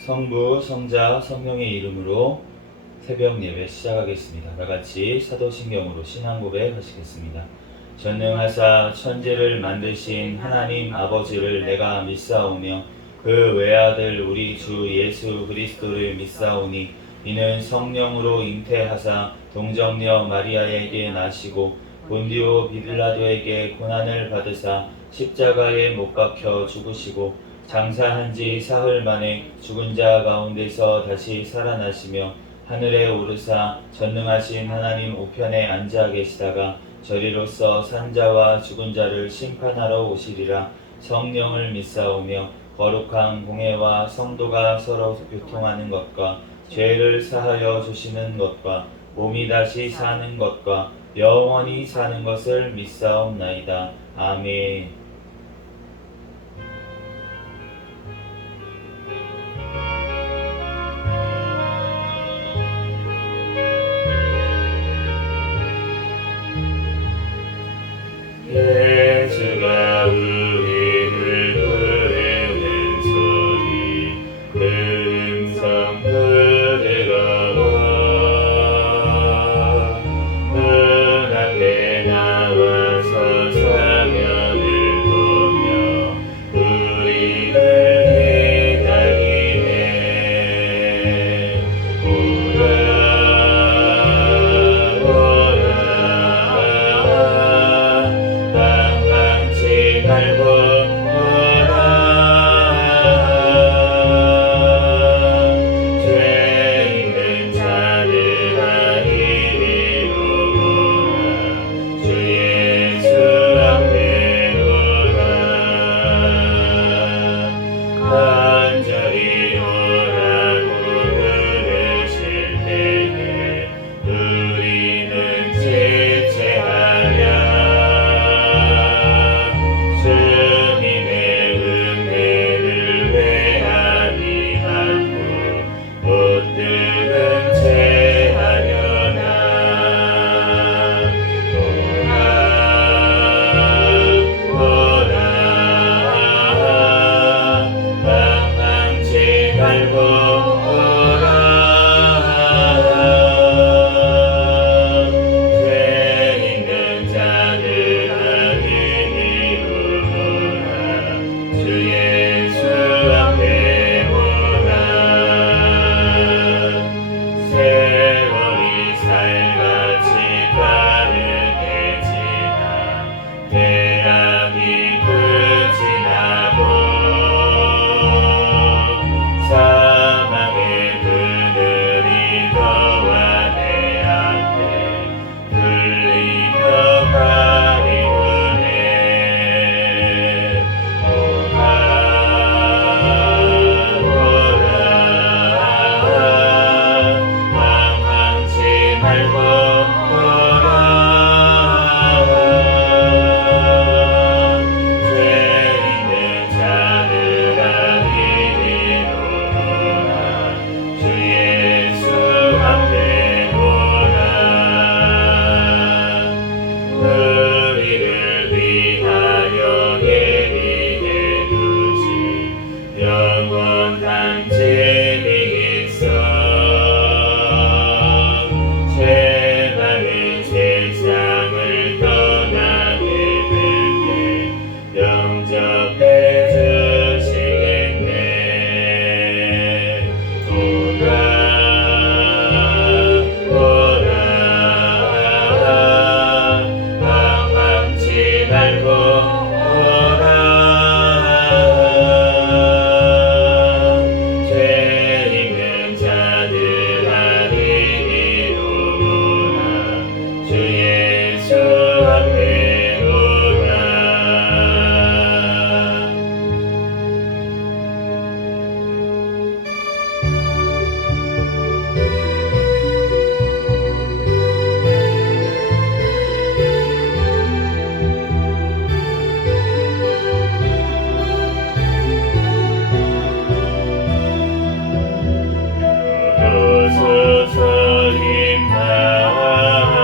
성부, 성자, 성령의 이름으로 새벽 예배 시작하겠습니다. 다같이 사도신경으로 신앙 고백하시겠습니다. 전능하사 천지를 만드신 하나님 아버지를 내가 믿사오며 그 외아들 우리 주 예수 그리스도를 믿사오니 이는 성령으로 잉태하사 동정녀 마리아에게 나시고 본디오 빌라도에게 고난을 받으사 십자가에 못 박혀 죽으시고 장사한 지 사흘 만에 죽은 자 가운데서 다시 살아나시며 하늘에 오르사 전능하신 하나님 우편에 앉아 계시다가 저리로서 산자와 죽은 자를 심판하러 오시리라. 성령을 믿사오며 거룩한 공회와 성도가 서로 교통하는 것과 죄를 사하여 주시는 것과 몸이 다시 사는 것과 영원히 사는 것을 믿사옵나이다. 아멘. 예수가 우리를 부르는 소리 음성 부드러워 문 앞에 나와서 사면을 보며 우리를 기다리네. 오라 말고 오라. 죄 있는 자들아 이리로 오라. 주 예수 앞에 오라. 간절히 오라고 부르실 때에 우리는 지체하랴. 주님의 은혜를 외하리 않고 못들은 채 하려나. 오라 방황치 말고 오라. 죄 있는 자들아 이리로 주 예수 앞에 오라. 세월이 살같이 빠르게 지나 대학이 끝이 나고 사망의 그늘이 너와 내 앞에 들리며 가리우네. 방황치 말고 오라. 죄 있는 자들아 이리로 오라. 주 예수 앞에 오라. 우리를 위하여 예비해 두신 영원한 집이 있어. 죄 많은 세상을 떠나게 될 때 영접해 주시겠네. 오라 방황치 말고 오라. 죄 있는 자들아 이리로 오라. 주 예수 앞에 오라. 서서 힘 하늘에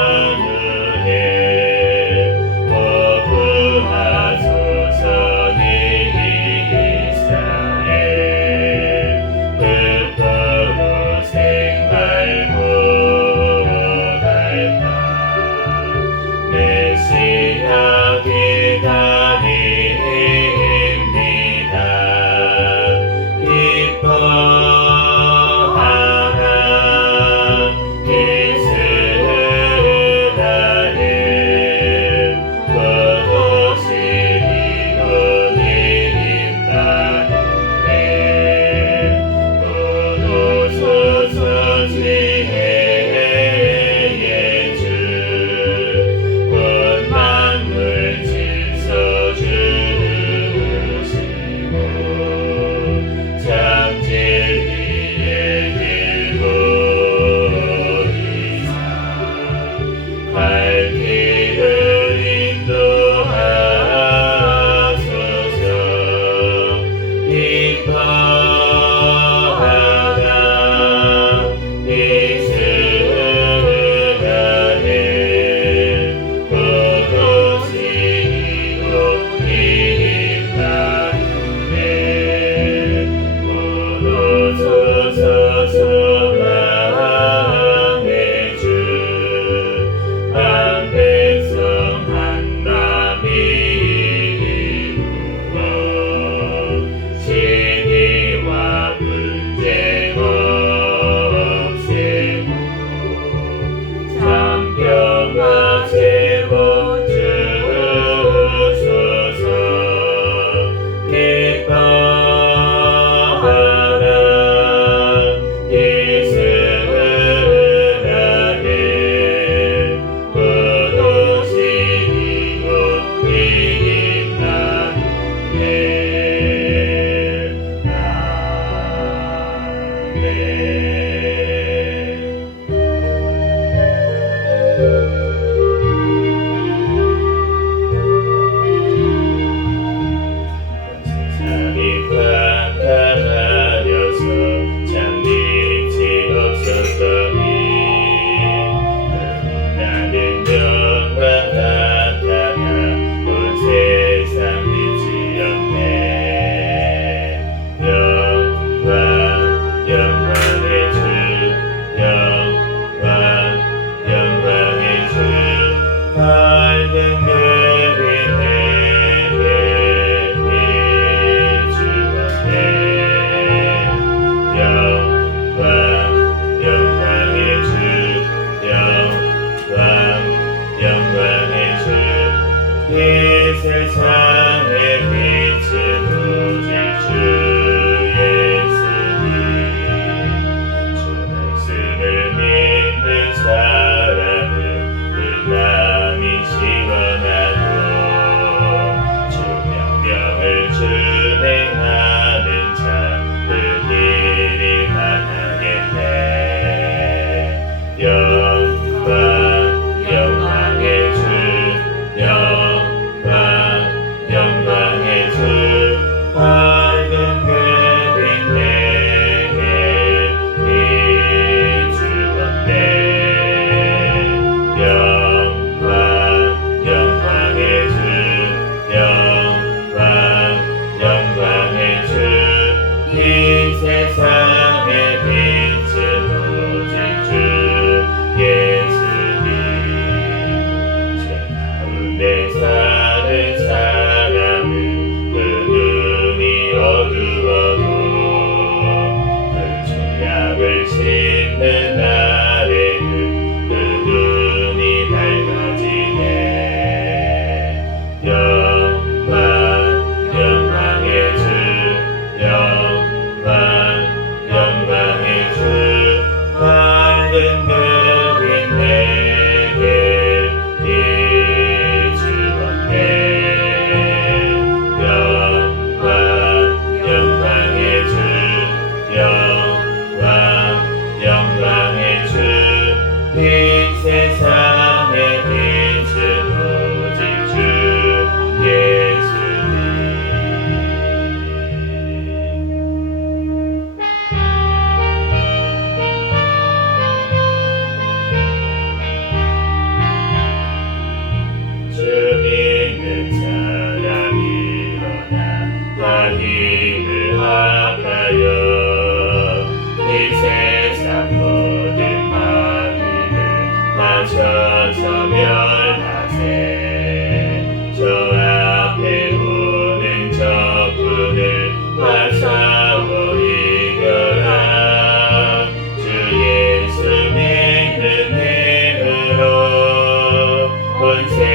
메시아 기다립니다. 기뻐하라 이스라엘 거두시리로니 임마누엘 도도소서 지혜의 주 온 만물 질서 주시고 참 진리의 길 보이사 갈 길을 인도하소서. 기뻐하라 이스라엘 거두시리로 임마누엘 도도소서 소망의 주 한 백성 한마음이 이루어 시기와 분쟁 없애고 참 평화 세워주소서. 기뻐하라 이스라엘 거두시리로 임마누엘 세상이 깜깜하여서 잠들지 없었더니 나는 영광 나타나 온 세상 빛이었네. 영광 영광의 주 영광 영광의 주 밝은 별이 내게 비추었네. 영광 영광의 주 영광 영광의 주 이 세상의 빛은 오직 주 예수님. 주 말씀을 믿는 사람은 그 마음이 시원하고 주 명령을 준행하는 자 그 길이 만하겠네. 영광 영광의 주 영광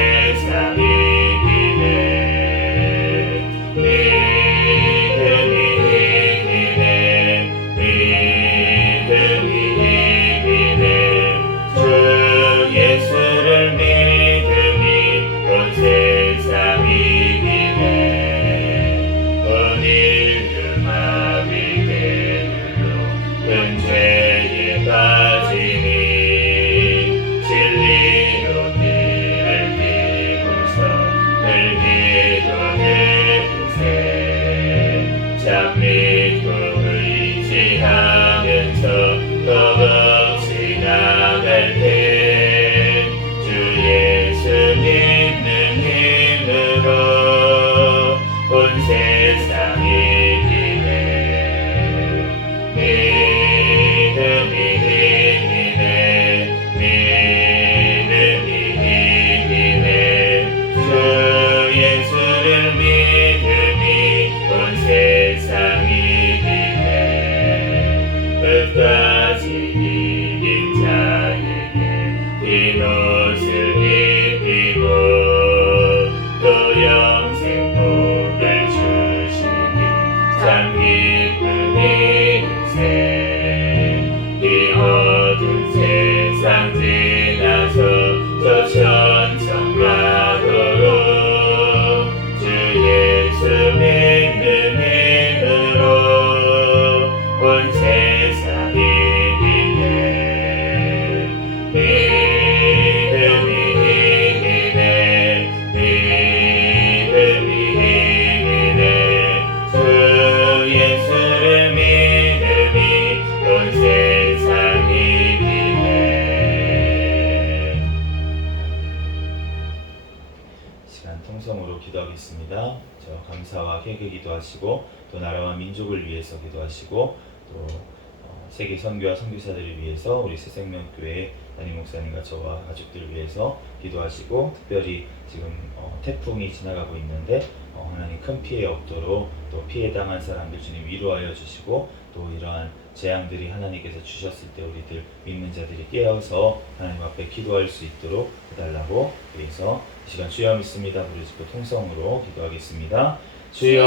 세상 이기네 믿음이 이기네 믿음이 이기네 주 예수를 믿음이 온 세상 이기네 온 인류 마귀 대들로 큰 죄에 빠지니 진리로 길을 띠고서 늘 기도해주세 참 믿고 의지하면서 더없이 나갈 때 주 예수 믿는 힘으로 온 세상 이기네 믿음이 이기네 믿음이 이기네 주 예수를 믿음이 온 세상 이기네 끝까지 이긴 자에게 흰 옷을 입히고 또 영생 복을 주시니 참 기쁜 인생 이 어두운 세상 지나서 저 천성 가도록 주 예수 믿는 힘으로 온 세상 이기네 믿음이 이기네 믿음이 이기네 주 예수를 믿음이 온 세상 이기네 시간 통성으로 기도하겠습니다. 저 감사와 회개 기도하시고 또 나라와 민족을 위해서 기도하시고 또 세계 선교와 선교사들을 위해서 우리 새생명교회 담임 목사님과 저와 가족들을 위해서 기도하시고 특별히 지금 태풍이 지나가고 있는데 하나님 큰 피해 없도록 또 피해 당한 사람들 주님 위로하여 주시고 또 이러한 재앙들이 하나님께서 주셨을 때 우리들 믿는 자들이 깨어서 하나님 앞에 기도할 수 있도록 해달라고 위해서 이 시간 주여 믿습니다 부르짖고 통성으로 기도하겠습니다. 주여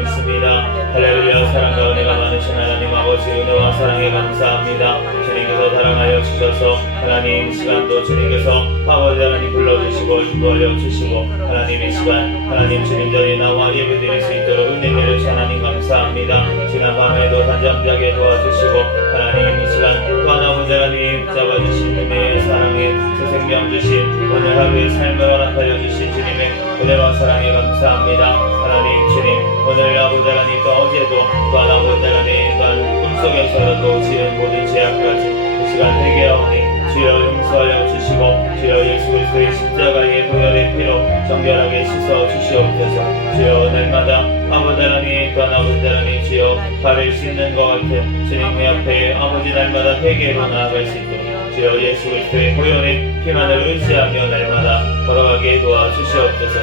믿습니다. 할렐루야. 사랑과 은혜가 많으신 하나님 아버지 은혜와 사랑에 감사합니다. 주님께서 사랑하여 주셔서 하나님 시간도 주님께서 아버지 하나님 불러주시고 인도하여 주시고 하나님 이 시간 하나님 주님 전에 나와 예배드릴 수 있도록 은혜 내려주신 하나님 감사합니다. 지난 밤에도 단잠자게 도와주시고 하나님 이 시간 또한 아버지 하나님 잡아주신 은혜의 사랑에 새 생명 주신 오늘 하루의 삶을 허락하여 주신 주님의 은혜와 사랑에 감사합니다. 하나님 주님 오늘 아버지 하나님 또 어제도 또한 아버지 하나님 꿈속에서라도 지은 모든 죄악까지 이 시간 회개하오니 주여 용서하여 주시고 주여 예수 그리스도의 십자가의 보혈의 피로 정결하게 씻어 주시옵소서. 주여 날마다 아버지 하나님 또한 아버지 하나님 주여 발을 씻는 것 같은 주님의 앞에 아버지 날마다 회개로 나아갈 수 있도록 주여 예수 그리스도의 보혈의 피만을 의지하며 날마다 걸어가게 도와주시옵소서.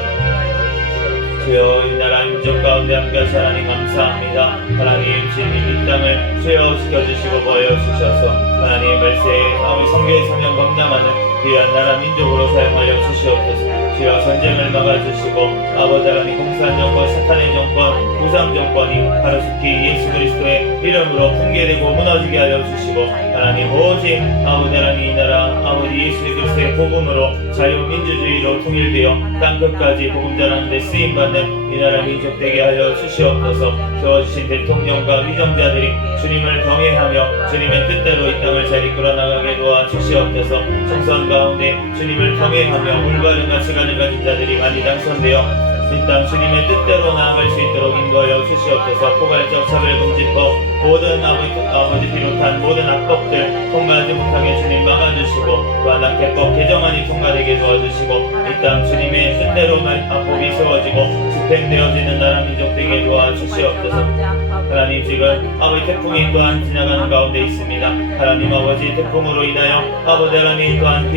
주여 이 나라 민족 가운데 함께하신 하나님 감사합니다. 하나님 주님 이 땅을 수여시켜주시고 보여주셔서 하나님 말세에 아버지 성교의 사명 감당하는 귀한 나라 민족으로 사용하여 주시옵소서. 주여 전쟁을 막아주시고 아버지 하나님 공산 정권 사탄의 정권 우상 정권이 하루속히 예수 그리스도의 이름으로 붕괴되고 무너지게 하여 주시고 하나님 오직 아버지 하나님 이 나라 아버지 예수 그리스도의 복음으로 자유민주주의로 통일되어 땅끝까지 복음 전하는 데 쓰임받는 이 나라 민족 되게 하여 주시옵소서. 세워주신 대통령과 위정자들이 주님을 경외하며 주님의 뜻대로 이 땅을 잘 이끌어 나가게 도와주시옵소서. 총선 가운데 주님을 경외하며 올바른 가치관을 가진 자들이 많이 당선되어 이 땅 주님의 뜻대로 나아갈 수 있도록 인도하여 주시옵소서. 포괄적 차별금지법 모든 아버지 비롯한 모든 악법들 통과하지 못하게 주님 막아주시고 또한 악법 개정안이 통과되게 도와주시고 이 땅 주님의 뜻대로만 악법이 세워지고 집행되어지는 나라 민족 되게 도와주시옵소서. 하나님 하나님 지금 아버지 태풍이 또한 지나가는 가운데 있습니다. 하나님 아버지 태풍으로 인하여 아버지 하나님 또한 큰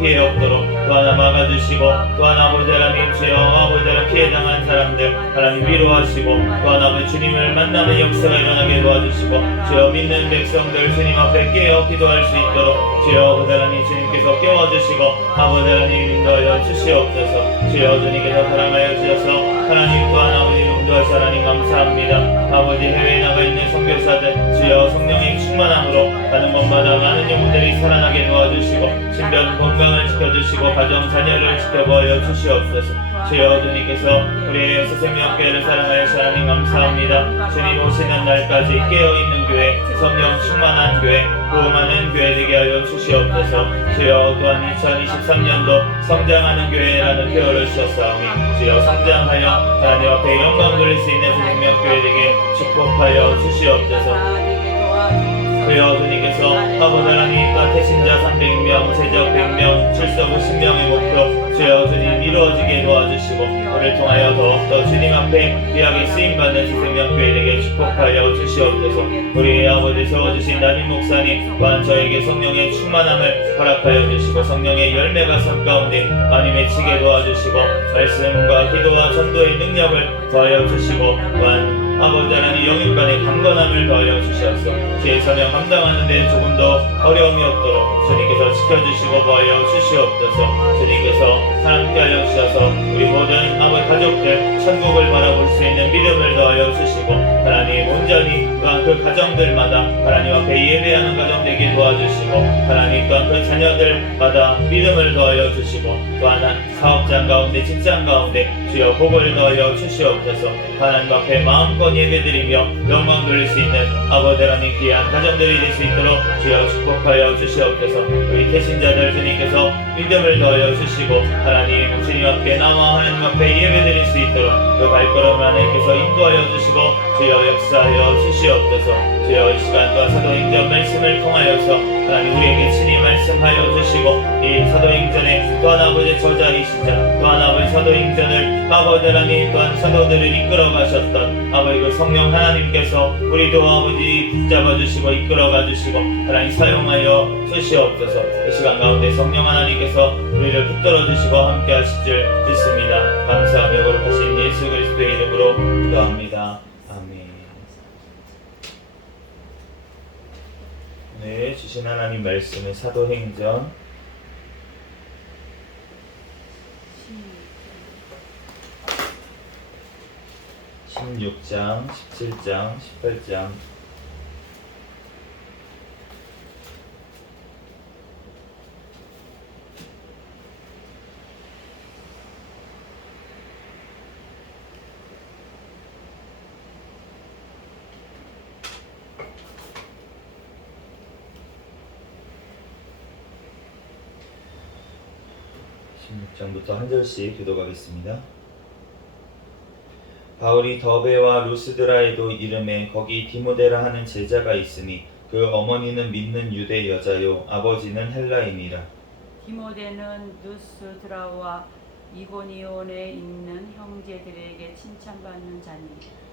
피해 없도록 또한 막아주시고 또한 아버지 하나님 주여 아버지 하나님 피해당한 사람들 하나님 위로하시고 또한 아버지 주님을 만나는 역사가 일어나게 도와주시고 주여 믿는 백성들 주님 앞에 깨어 기도할 수 있도록 주여 아버지 하나님 주님께서 깨워주시고 아버지 하나님 인도하여 주시옵소서. 주여 주님께서 사랑하여 주셔서 하나님 또한 아버지 인도하시 하나님 감사합니다. 아버지 해외에 나가 있는 선교사들 주여 성령의 충만함으로 가는 곳마다 많은 영혼들이 살아나게 도와주시고 신변 건강을 지켜주시고 가정 자녀를 지켜보여 주시옵소서. 주여 주님께서 우리의 새생명교회를 사랑하여 하나님 감사합니다. 주님 오시는 날까지 깨어있는 교회 성령 충만한 교회 구원하는 교회 되게 하여 주시옵소서. 주여 또한 2023년도 성장하는 교회라는 표어를 주셨사오니 주여 성장하여 하나님 앞에 영광 돌릴 수 있는 새생명교회 되게 축복하여 주시옵소서. 주여 주님께서 아버지 하나님과 태신자 300명, 제적 100명, 출석 50명의 목표 주여 주님 이루어지게 도와주시고 우리를 통하여 더욱더 주님 앞에 귀하게 쓰임받는 새생명교회에게 축복하여 주시옵소서. 우리 아버지 세워주신 담임 목사님 또한 저에게 성령의 충만함을 허락하여 주시고 성령의 열매가 삶 가운데 많이 맺히게 도와주시고 말씀과 기도와 전도의 능력을 더하여 주시고 또한 아버지 하나님 영육간의 강건함을 더하여 주셔서 주의 사명 감당하는 데 조금 더 어려움이 없도록 주님께서 지켜주시고 보하여 주시옵소서. 주님께서 함께하여 주셔서 우리 모든 아버지 가족들 천국을 바라볼 수 있는 믿음을 더하여 주시고 하나님 온전히 또한 그 가정들마다 하나님 앞에 예배하는 가정 되게 도와주시고 하나님 또한 그 자녀들마다 믿음을 더하여 주시고 또한 사업장 가운데 직장 가운데 주여 복을 더하여 주시옵소서. 하나님 앞에 마음껏 예배드리며 영광 돌릴 수 있는 아버지 하나님 귀한 가정들이 될 수 있도록 주여 축복하여 주시옵소서. 우리 태신자들 주님께서 믿음을 더하여 주시고 하나님 주님 앞에 나와 하나님 앞에 예배드릴 수 있도록 그 발걸음을 하나님께서 인도하여 주시고 주여 역사하여 주시옵소서. 주여 이 시간 또한 사도행전 말씀을 통하여서 하나님 우리에게 친히 말씀하여 주시고 이 사도행전의 또한 아버지 저자이시자 또한 아버지 사도행전을 아버지 하나님 또한 사도들을 이끌어 가셨던 아버지 그 성령 하나님께서 우리도 아버지 붙잡아 주시고 이끌어 가 주시고 하나님 사용하여 주시옵소서. 이 시간 가운데 성령 하나님께서 우리를 붙들어 주시고 함께 하실 줄 믿습니다. 감사하며 거룩하신 예수 그리스도의 이름으로 기도합니다. 아멘. 네, 주신 하나님 말씀은 사도행전 16장, 17장, 18장 16장부터 한 절씩 기도하겠습니다. 바울이 더베와 루스드라에도 이름에 거기 디모데라 하는 제자가 있으니 그 어머니는 믿는 유대 여자요 아버지는 헬라인이라. 디모데는 루스드라와 이고니온에 있는 형제들에게 칭찬받는 자니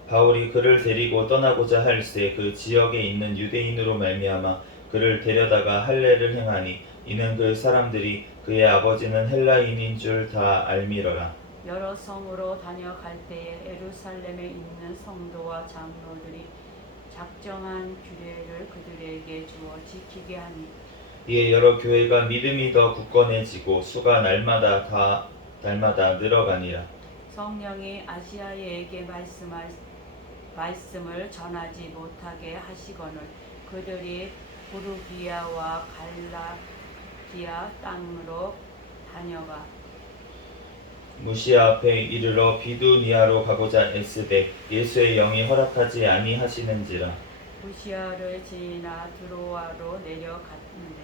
바울이 그를 데리고 떠나고자 할새 그 지역에 있는 유대인으로 말미암아 그를 데려다가 할례를 행하니 이는 그 사람들이 그의 아버지는 헬라인인 줄 다 알미러라. 여러 성으로 다녀갈 때에 예루살렘에 있는 성도와 장로들이 작정한 규례를 그들에게 주어 지키게 하니 이에 여러 교회가 믿음이 더 굳건해지고 수가 날마다 늘어가니라. 성령이 아시아에게 말씀을 전하지 못하게 하시거늘 그들이 부르기아와 갈라디아 땅으로 다녀가 무시아 앞에 이르러 비두니아로 가고자 애쓰되 예수의 영이 허락하지 아니하시는지라. 무시아를 지나 드로아로 내려갔는데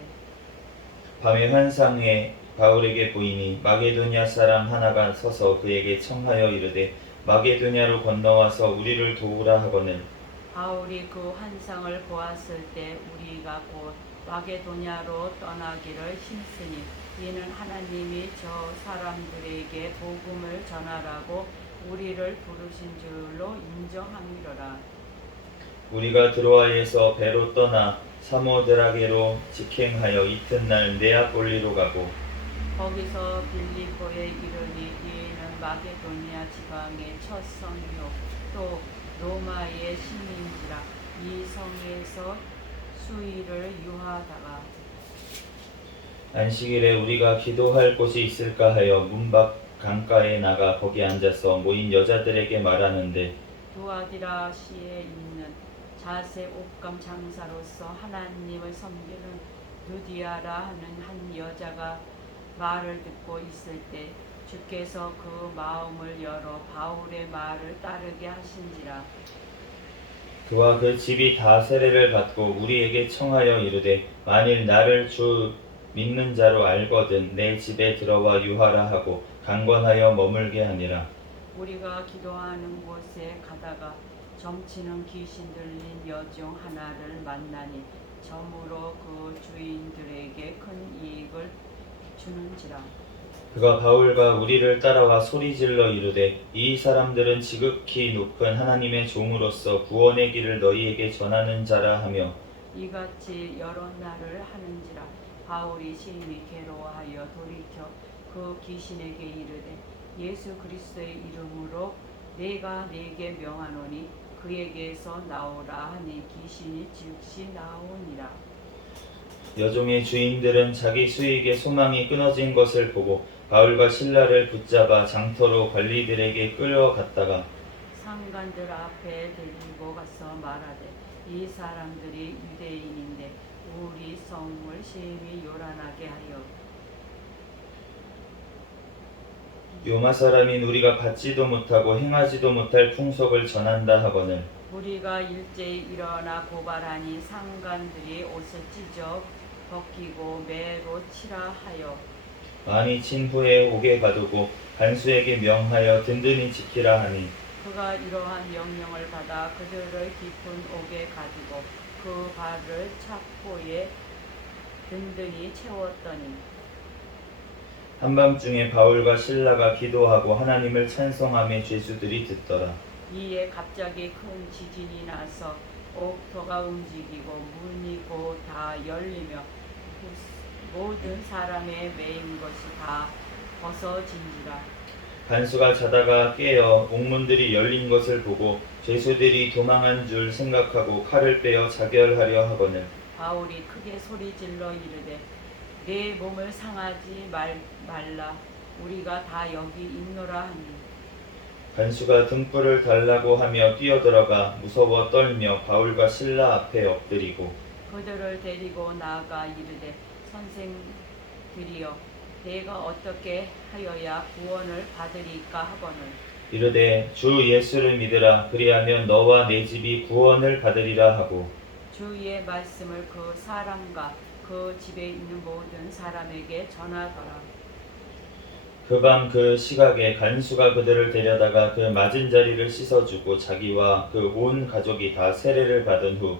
밤의 환상에 바울에게 보이니 마게도냐 사람 하나가 서서 그에게 청하여 이르되 마게도냐로 건너와서 우리를 도우라 하거늘 바울이 그 환상을 보았을 때 우리가 곧 마게도냐로 떠나기를 힘쓰니 이는 하나님이 저 사람들에게 복음을 전하라고 우리를 부르신 줄로 인정함이로라. 우리가 드로아에서 배로 떠나 사모드라게로 직행하여 이튿날 네아폴리로 가고 거기서 빌립보에 이르니 이는 마게도니아 지방의 첫 성이요 또 로마의 시민이라 이 성에서 수일을 유하다가 안식일에 우리가 기도할 곳이 있을까 하여 문밖 강가에 나가 거기 앉아서 모인 여자들에게 말하는데 두아디라 시에 있는 자세 옷감 장사로서 하나님을 섬기는 누디아라 하는 한 여자가 말을 듣고 있을 때 주께서 그 마음을 열어 바울의 말을 따르게 하신지라. 그와 그 집이 다 세례를 받고 우리에게 청하여 이르되 만일 나를 주 믿는 자로 알거든 내 집에 들어와 유하라 하고 강권하여 머물게 하니라. 우리가 기도하는 곳에 가다가 점치는 귀신 들린 여종 하나를 만나니 점으로 그 주인들에게 큰 이익을 주는지라. 그가 바울과 우리를 따라와 소리질러 이르되 이 사람들은 지극히 높은 하나님의 종으로서 구원의 길을 너희에게 전하는 자라 하며 이같이 여러 날을 하는지라. 바울이 심히 괴로워하여 돌이켜 그 귀신에게 이르되 예수 그리스도의 이름으로 내가 네게 명하노니 그에게서 나오라 하니 귀신이 즉시 나오니라. 여종의 주인들은 자기 수익의 소망이 끊어진 것을 보고 바울과 신라를 붙잡아 장터로 관리들에게 끌어갔다가 상관들 앞에 데리고 가서 말하되 이 사람들이 유대인인데 우리 성을 심히 요란하게 하여 요마 사람인 우리가 받지도 못하고 행하지도 못할 풍속을 전한다 하거늘 우리가 일제히 일어나 고발하니 상관들이 옷을 찢어 벗기고 매로 치라 하여 많이 친 후에 옥에 가두고 간수에게 명하여 든든히 지키라 하니 그가 이러한 명령을 받아 그들을 깊은 옥에 가두고 그 발을 착고에 든든히 채웠더니 한밤중에 바울과 신라가 기도하고 하나님을 찬송하며 죄수들이 듣더라. 이에 갑자기 큰 지진이 나서 옥토가 움직이고 문이 곧 다 열리며 모든 사람의 매인 것이 다 벗어진지라. 간수가 자다가 깨어 옥문들이 열린 것을 보고 죄수들이 도망한 줄 생각하고 칼을 빼어 자결하려 하거늘 바울이 크게 소리질러 이르되 내 몸을 상하지 말라 우리가 다 여기 있노라 하니 간수가 등불을 달라고 하며 뛰어들어가 무서워 떨며 바울과 신라 앞에 엎드리고 그들을 데리고 나아가 이르되 선생들이여 내가 어떻게 하여야 구원을 받으리까 하거늘 이르되 주 예수를 믿으라 그리하면 너와 내 집이 구원을 받으리라 하고 주의 말씀을 그 사람과 그 집에 있는 모든 사람에게 전하더라. 그 밤 그 시각에 간수가 그들을 데려다가 그 맞은 자리를 씻어주고 자기와 그 온 가족이 다 세례를 받은 후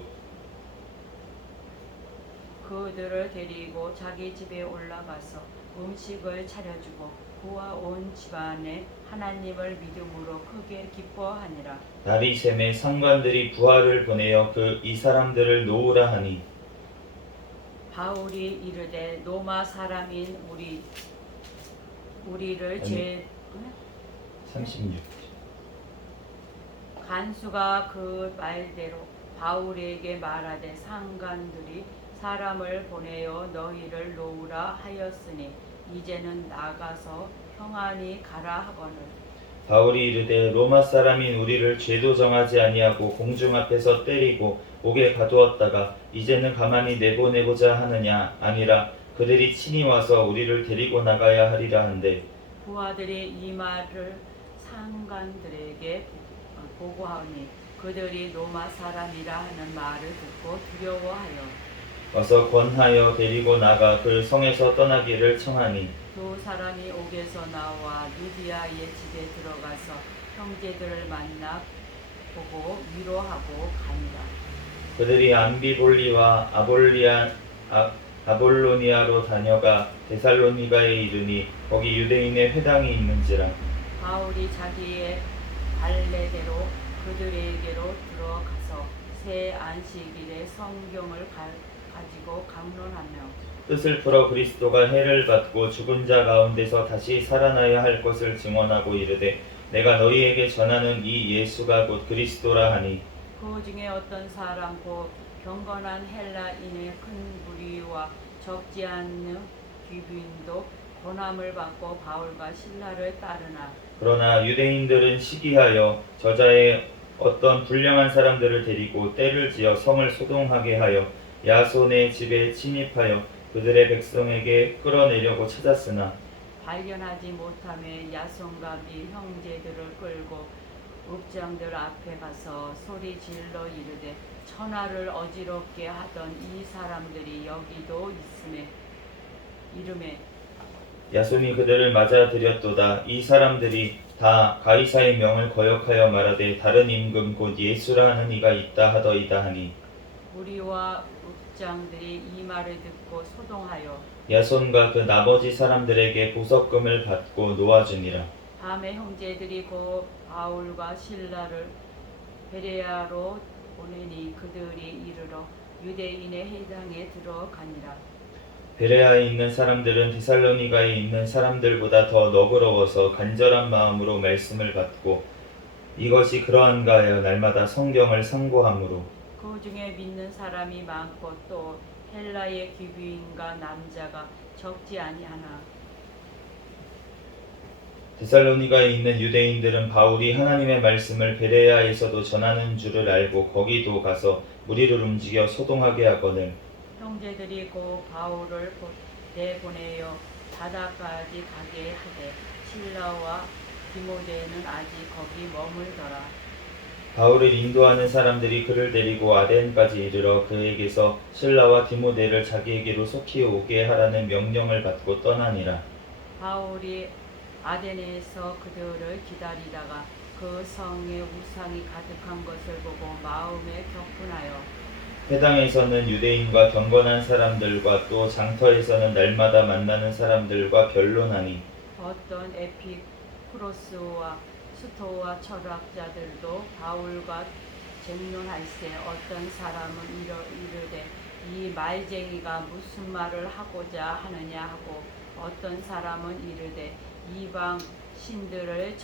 그들을 데리고 자기 집에 올라가서 음식을 차려주고 그와 온 집안에 하나님을 믿음으로 크게 기뻐하니라. 날이 샘에 상관들이 부하를 보내어 이 사람들을 놓으라 하니 바울이 이르되 로마 사람인 우리를 36 간수가 그 말대로 바울에게 말하되 상관들이 사람을 보내어 너희를 놓으라 하였으니 이제는 나가서 평안히 가라 하거늘 바울이 이르되 로마 사람인 우리를 죄도 정하지 아니하고 공중 앞에서 때리고 옥에 가두었다가 이제는 가만히 내보내고자 하느냐 아니라 그들이 친히 와서 우리를 데리고 나가야 하리라 한데 부하들이 이 말을 상관들에게 보고하니 그들이 로마 사람이라 하는 말을 듣고 두려워하여 와서 권하여 데리고 나가 그 성에서 떠나기를 청하니 두 사람이 옥에서 나와 누디아의 집에 들어가서 형제들을 만나 보고 위로하고 가니라. 그들이 암비볼리와 아볼로니아로 다녀가 데살로니가에 이르니 거기 유대인의 회당이 있는지라 바울이 자기의 발례대로 그들에게로 들어가서 새 안식일에 성경을 가지고 강론하며 뜻을 풀어 그리스도가 해를 받고 죽은 자 가운데서 다시 살아나야 할 것을 증언하고 이르되 내가 너희에게 전하는 이 예수가 곧 그리스도라 하니 그 중에 어떤 사람 곧 경건한 헬라인의 큰 무리와 적지 않는 귀부인도 고난을 받고 바울과 신라를 따르나 그러나 유대인들은 시기하여 저자의 어떤 불량한 사람들을 데리고 때를 지어 성을 소동하게 하여 야손의 집에 침입하여 그들의 백성에게 끌어내려고 찾았으나 발견하지 못함에 야손과 및 형제들을 끌고 읍장들 앞에 가서 소리 질러 이르되 천하를 어지럽게 하던 이 사람들이 여기도 이름에 야손이 그들을 맞아들였도다. 이 사람들이 다 가이사의 명을 거역하여 말하되 다른 임금 곧 예수라 하는 이가 있다 하더이다 하니 우리와 읍장들이 이 말을 듣고 소동하여 야손과 그 나머지 사람들에게 보석금을 받고 놓아주니라. 밤에 형제들이 곧 바울과 신라를 베레아로 보내니 그들이 이르러 유대인의 회당에 들어가니라. 베레아에 있는 사람들은 데살로니가에 있는 사람들보다 더 너그러워서 간절한 마음으로 말씀을 받고 이것이 그러한가 하여 날마다 성경을 상고하므로 그 중에 믿는 사람이 많고 또 헬라의 귀부인과 남자가 적지 아니하나 데살로니가에 있는 유대인들은 바울이 하나님의 말씀을 베레아에서도 전하는 줄을 알고 거기도 가서 무리를 움직여 소동하게 하거늘 형제들이 곧 바울을 내보내어 바다까지 가게 하되 신라와 디모데는 아직 거기 머물더라. 바울을 인도하는 사람들이 그를 데리고 아덴까지 이르러 그에게서 실라와 디모데를 자기에게로 속히 오게 하라는 명령을 받고 떠나니라. 바울이 아덴에서 그들을 기다리다가 그 성에 우상이 가득한 것을 보고 마음에 격분하여 회당에서는 유대인과 경건한 사람들과 또 장터에서는 날마다 만나는 사람들과 변론하니 어떤 에피쿠로스와 스토와 철학자들도 바울과 쟁론할세 어떤 사람은 이르되 이 말쟁이가 무슨 말을 하고자 하느냐 하고 어떤 사람은 이르되 이방 신들을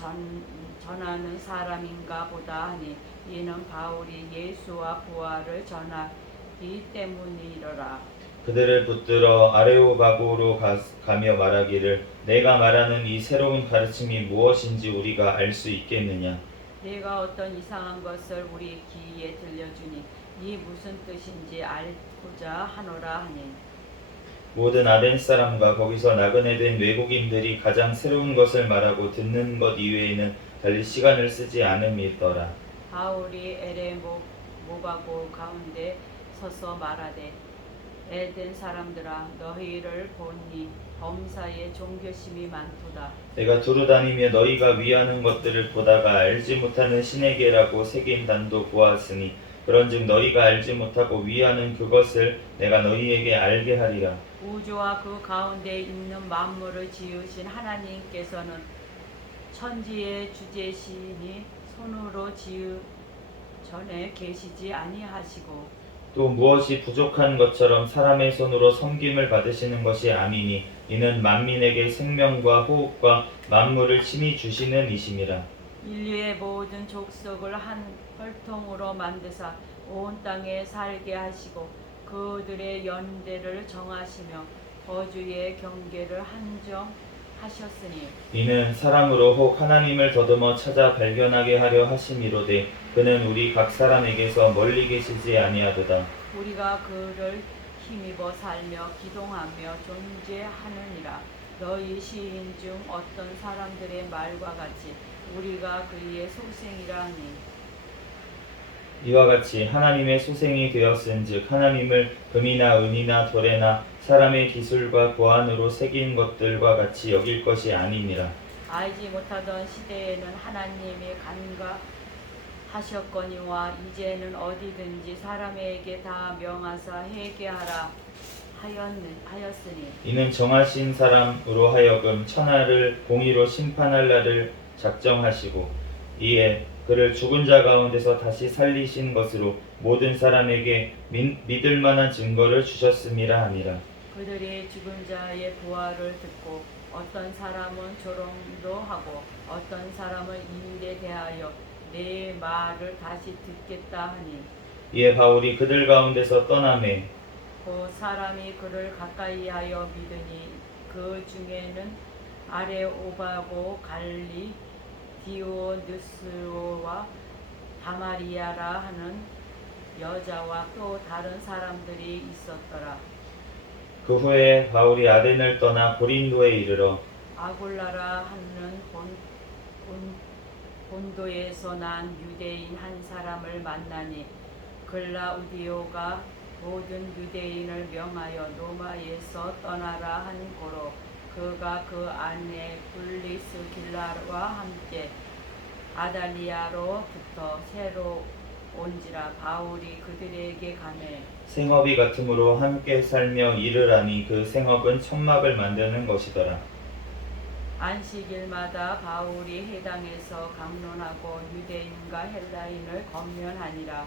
전하는 사람인가 보다 하니 이는 바울이 예수와 부활을 전하기 때문이로라. 그들을 붙들어 아레오바고로 가며 말하기를 내가 말하는 이 새로운 가르침이 무엇인지 우리가 알 수 있겠느냐. 내가 어떤 이상한 것을 우리 귀에 들려주니 이 무슨 뜻인지 알고자 하노라 하니 모든 아덴 사람과 거기서 나그네 된 외국인들이 가장 새로운 것을 말하고 듣는 것 이외에는 달리 시간을 쓰지 않음이더라. 바울이 엘에 모가고 가운데 서서 말하되 에덴 사람들아 너희를 보니 범사에 종교심이 많도다. 내가 두루 다니며 너희가 위하는 것들을 보다가 알지 못하는 신에게라고 새긴 단도 보았으니 그런즉 너희가 알지 못하고 위하는 그것을 내가 너희에게 알게 하리라. 우주와 그 가운데 있는 만물을 지으신 하나님께서는 천지의 주제시니 손으로 지으 전에 계시지 아니하시고 또 무엇이 부족한 것처럼 사람의 손으로 섬김을 받으시는 것이 아니니 이는 만민에게 생명과 호흡과 만물을 친히 주시는 이심이라. 인류의 모든 족속을 한 혈통으로 만드사 온 땅에 살게 하시고 그들의 연대를 정하시며 거주의 경계를 한정하셨으니 이는 사람으로 혹 하나님을 더듬어 찾아 발견하게 하려 하심이로되 그는 우리 각 사람에게서 멀리 계시지 아니하도다. 우리가 그를 힘입어 살며 기동하며 존재하느니라. 너희 시인 중 어떤 사람들의 말과 같이 우리가 그의 속생이라 하니 이와 같이 하나님의 소생이 되었은즉 하나님을 금이나 은이나 돌에나 사람의 기술과 고안으로 새긴 것들과 같이 여길 것이 아니니라. 알지 못하던 시대에는 하나님이 간과하셨거니와 이제는 어디든지 사람에게 다 명하사 회개하라 하였으니 이는 정하신 사람으로 하여금 천하를 공의로 심판할 날을 작정하시고 이에 그를 죽은 자 가운데서 다시 살리신 것으로 모든 사람에게 믿을 만한 증거를 주셨음이라 하니라. 그들이 죽은 자의 부활을 듣고 어떤 사람은 조롱도 하고 어떤 사람은 이 일에 대하여 내 말을 다시 듣겠다 하니 이에 바울이 그들 가운데서 떠나매 그 사람이 그를 가까이하여 믿으니 그 중에는 아레오바고 갈리 디오누스와 다마리아라 하는 여자와 또 다른 사람들이 있었더라. 그 후에 바울이 아덴을 떠나 고린도에 이르러 아굴라라 하는 본도에서 난 유대인 한 사람을 만나니 글라우디오가 모든 유대인을 명하여 로마에서 떠나라 한 고로 그가 그 아내 블리스길라와 함께 아달리아로부터 새로 온지라. 바울이 그들에게 가매 생업이 같으므로 함께 살며 일을 하니 그 생업은 천막을 만드는 것이더라. 안식일마다 바울이 회당에서 강론하고 유대인과 헬라인을 권면하니라.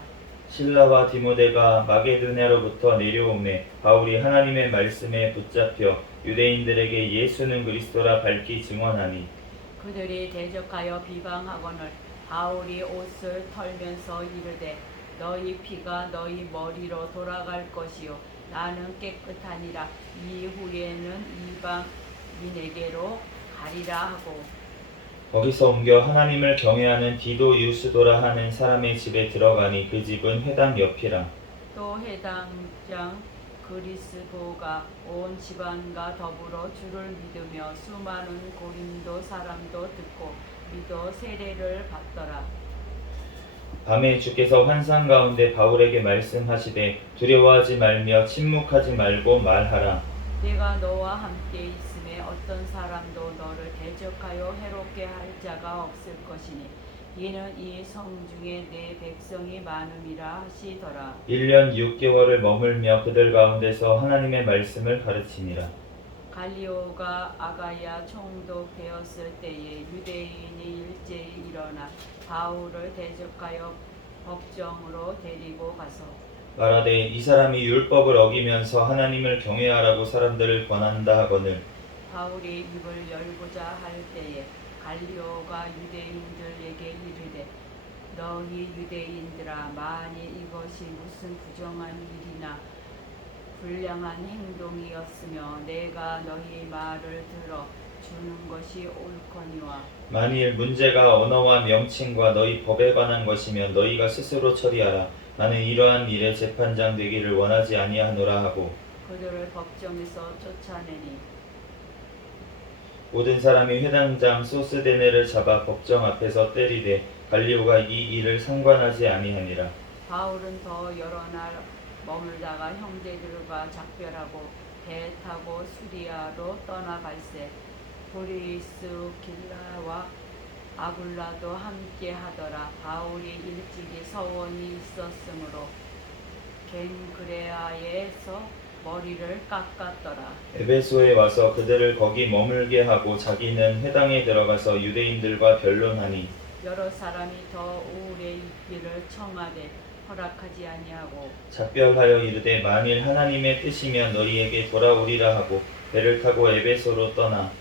실라와 디모데가 마게도냐로부터 내려오매 바울이 하나님의 말씀에 붙잡혀 유대인들에게 예수는 그리스도라 밝히 증언하니 그들이 대적하여 비방하거늘 바울이 옷을 털면서 이르되 너희 피가 너희 머리로 돌아갈 것이요 나는 깨끗하니라. 이후에는 이방인에게로 가리라 하고 거기서 옮겨 하나님을 경외하는 디도 유스도라 하는 사람의 집에 들어가니 그 집은 회당 옆이라. 또 해당장 그리스도가 온 집안과 더불어 주를 믿으며 수많은 고린도 사람도 듣고 믿어 세례를 받더라. 밤에 주께서 환상 가운데 바울에게 말씀하시되 두려워하지 말며 침묵하지 말고 말하라. 내가 너와 함께 있음에 어떤 사람도 너를 대적하여 해롭게 할 자가 없을 것이니 이는 이 성중에 내 백성이 많음이라 하시더라. 1년 6개월을 머물며 그들 가운데서 하나님의 말씀을 가르치니라. 갈리오가 아가야 총독되었을 때에 유대인이 일제히 일어나 바울을 대적하여 법정으로 데리고 가서 말하되 이 사람이 율법을 어기면서 하나님을 경외하라고 사람들을 권한다 하거늘 바울이 입을 열고자 할 때에 갈리오가 유대인들에게 이르되 너희 유대인들아 만일 이것이 무슨 부정한 일이나 불량한 행동이었으며 내가 너희 말을 들어 주는 것이 옳거니와 만일 문제가 언어와 명칭과 너희 법에 관한 것이면 너희가 스스로 처리하라. 나는 이러한 일에 재판장 되기를 원하지 아니하노라 하고 그들을 법정에서 쫓아내니 모든 사람이 회당장 소스데네를 잡아 법정 앞에서 때리되 갈리오가 이 일을 상관하지 아니하니라. 바울은 더 여러 날 머물다가 형제들과 작별하고 배 타고 수리아로 떠나갈새 브리스길라와 아굴라도 함께 하더라. 바울이 일찍이 서원이 있었으므로 겐그레아에서 머리를 깎았더라. 에베소에 와서 그들을 거기 머물게 하고 자기는 회당에 들어가서 유대인들과 변론하니 여러 사람이 더 오래 있기를 청하되 허락하지 아니하고 작별하여 이르되 만일 하나님의 뜻이면 너희에게 돌아오리라 하고 배를 타고 에베소로 떠나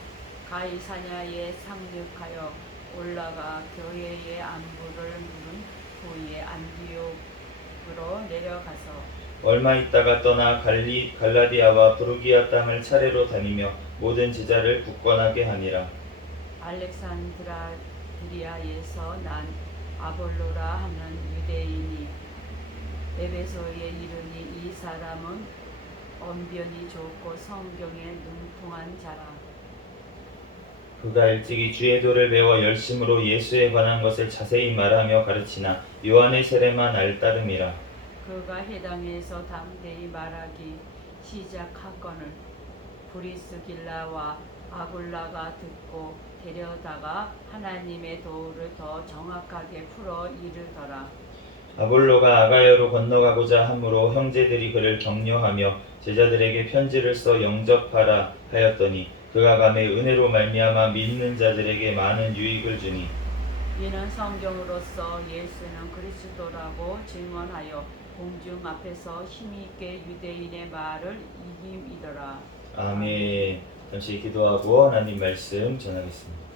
가이사냐에 상륙하여 올라가 교회의 안부를 물은 후에 안디옥으로 내려가서 얼마 있다가 떠나 갈라디아와 부르기아 땅을 차례로 다니며 모든 제자를 굳건하게 하니라. 알렉산드리아에서 난 아볼로라 하는 유대인이 에베소에 이르니 이 사람은 언변이 좋고 성경에 능통한 자라. 그가 일찍이 주의 도를 배워 열심으로 예수에 관한 것을 자세히 말하며 가르치나 요한의 세례만 알따름이라. 그가 해당에서 담대히 말하기 시작하거늘 브리스길라와 아굴라가 듣고 데려다가 하나님의 도를 더 정확하게 풀어 이르더라. 아볼로가 아가야로 건너가고자 하므로 형제들이 그를 격려하며 제자들에게 편지를 써 영접하라 하였더니 그가 감에 은혜로 말미암아 믿는 자들에게 많은 유익을 주니 이는 성경으로서 예수는 그리스도라고 증언하여 공중 앞에서 힘있게 유대인의 말을 이김이더라. 아멘. 잠시 기도하고 하나님 말씀 전하겠습니다.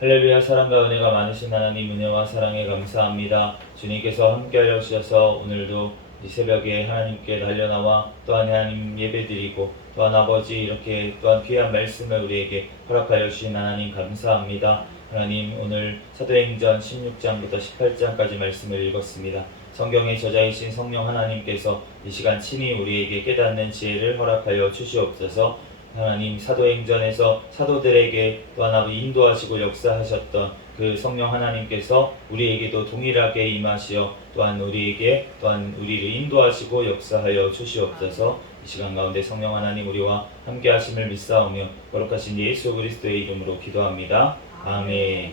할렐루야. 사랑과 은혜가 많으신 하나님, 은혜와 사랑에 감사합니다. 주님께서 함께하여 주셔서 오늘도 이 새벽에 하나님께 달려나와 또한 하나님 예배드리고 또한 아버지 이렇게 또한 귀한 말씀을 우리에게 허락하여 주신 하나님 감사합니다. 하나님, 오늘 사도행전 16장부터 18장까지 말씀을 읽었습니다. 성경의 저자이신 성령 하나님께서 이 시간 친히 우리에게 깨닫는 지혜를 허락하여 주시옵소서. 하나님, 사도행전에서 사도들에게 또한 인도하시고 역사하셨던 그 성령 하나님께서 우리에게도 동일하게 임하시어 또한 우리에게 또한 우리를 인도하시고 역사하여 주시옵소서. 이 시간 가운데 성령 하나님 우리와 함께 하심을 믿사오며 거룩하신 예수 그리스도의 이름으로 기도합니다. 아멘.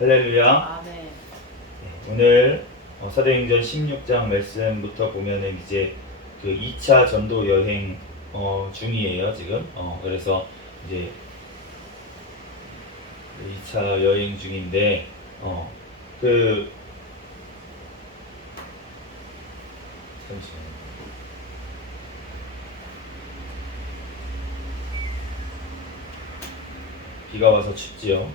할렐루야. 아멘. 오늘 사도행전 16장 말씀부터 보면은 이제 그 2차 전도 여행 중이에요 지금. 그래서 이제 2차 여행 중인데 잠시만요. 비가 와서 춥지요.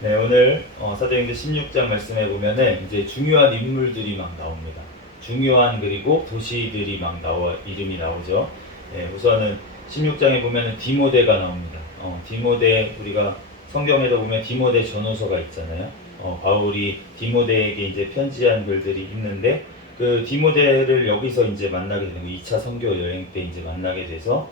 네, 오늘 사도행전 16장 말씀해 보면은 이제 중요한 인물들이 막 나옵니다. 중요한 그리고 도시들이 막 이름이 나오죠. 네, 우선은 16장에 보면은 디모데가 나옵니다. 디모데, 우리가 성경에도 보면 디모데 전후서가 있잖아요. 바울이 디모데에게 이제 편지한 글들이 있는데 그 디모데를 여기서 이제 만나게 되는 2차 선교 여행 때 이제 만나게 돼서